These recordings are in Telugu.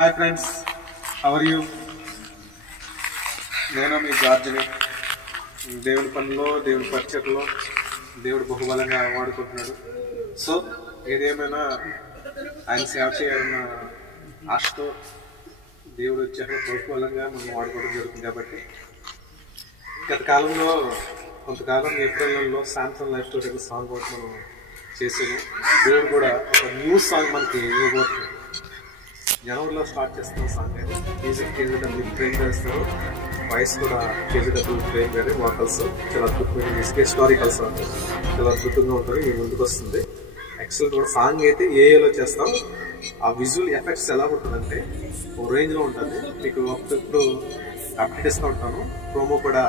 Hi friends, how are you? నేను మీ జార్జ్ని. దేవుడి పనిలో, దేవుడి పరిచయలో దేవుడు బహుబలంగా వాడుకుంటున్నాడు. సో ఏదేమైనా ఆయన సేవ చేయాలన్న ఆశతో దేవుడు వచ్చాక బహుబలంగా మనం వాడుకోవడం జరుగుతుంది. కాబట్టి గత కాలంలో కొంతకాలం ఏప్రిల్లో శాంసంగ్ లైఫ్ స్టోరీ సాంగ్ ఒకటి మనం చేసాము. దేవుడు కూడా ఒక న్యూ సాంగ్ మనకి ఇవ్వబోతుంది. జనవరిలో స్టార్ట్ చేస్తున్న సాంగ్ అయితే మ్యూజిక్ కేజీడబ్ల్యూ ట్రైన్ చేస్తారు. వాయిస్ కూడా కేజీడబ్ల్యూ ట్రైన్ గారి వాకల్స్ చాలా అద్భుతమైన మ్యూజిక్, హిస్టారికల్ సాంగ్ చాలా అద్భుతంగా ఉంటుంది. మీ ముందుకు వస్తుంది. యాక్చువల్ కూడా సాంగ్ అయితే ఏఏలో చేస్తాం. ఆ విజువల్ ఎఫెక్ట్స్ ఎలా ఉంటుందంటే ఓ రేంజ్లో ఉంటుంది. మీకు అప్పుడప్పుడు అప్డేట్ ఇస్తూ ఉంటాను. ప్రోమో కూడా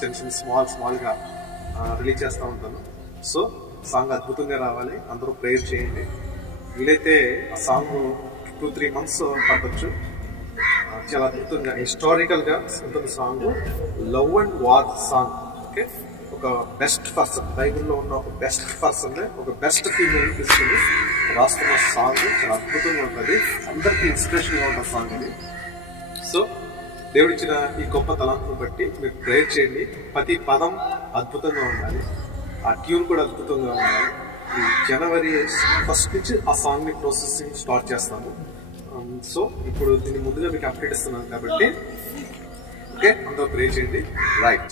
చిన్న చిన్న స్మాల్గా రిలీజ్ చేస్తూ ఉంటాను. సో సాంగ్ అద్భుతంగా రావాలి. అందరూ ప్రేయర్ చేయండి. వీలైతే ఆ సాంగ్ 2-3 months పట్టొచ్చు. చాలా అద్భుతంగా హిస్టారికల్గా ఉంటుంది song. Love and war song. Okay, ఒక బెస్ట్ పర్సన్, బైబిల్లో ఉన్న ఒక బెస్ట్ పర్సన్, ఒక బెస్ట్ ఫీమేల్ తీసుకుని రాస్తున్న సాంగ్ చాలా అద్భుతంగా ఉంటుంది. అందరికీ ఇన్స్పిరేషన్గా ఉన్న సాంగ్ ఇది. సో దేవుడిచ్చిన ఈ గొప్ప తలాంతును బట్టి మీరు ప్రేయర్ చేయండి. ప్రతి పదం అద్భుతంగా ఉండాలి. ఆ ట్యూన్ కూడా అద్భుతంగా ఉండాలి. ఈ జనవరి 1st నుంచి ఆ సాంగ్ని ప్రాసెసింగ్ స్టార్ట్ చేస్తాము. సో ఇప్పుడు దీన్ని ముందుగా మీకు అప్డేట్ ఇస్తున్నాను కాబట్టి ఓకే, అందరూ ప్రే చేయండి. రైట్.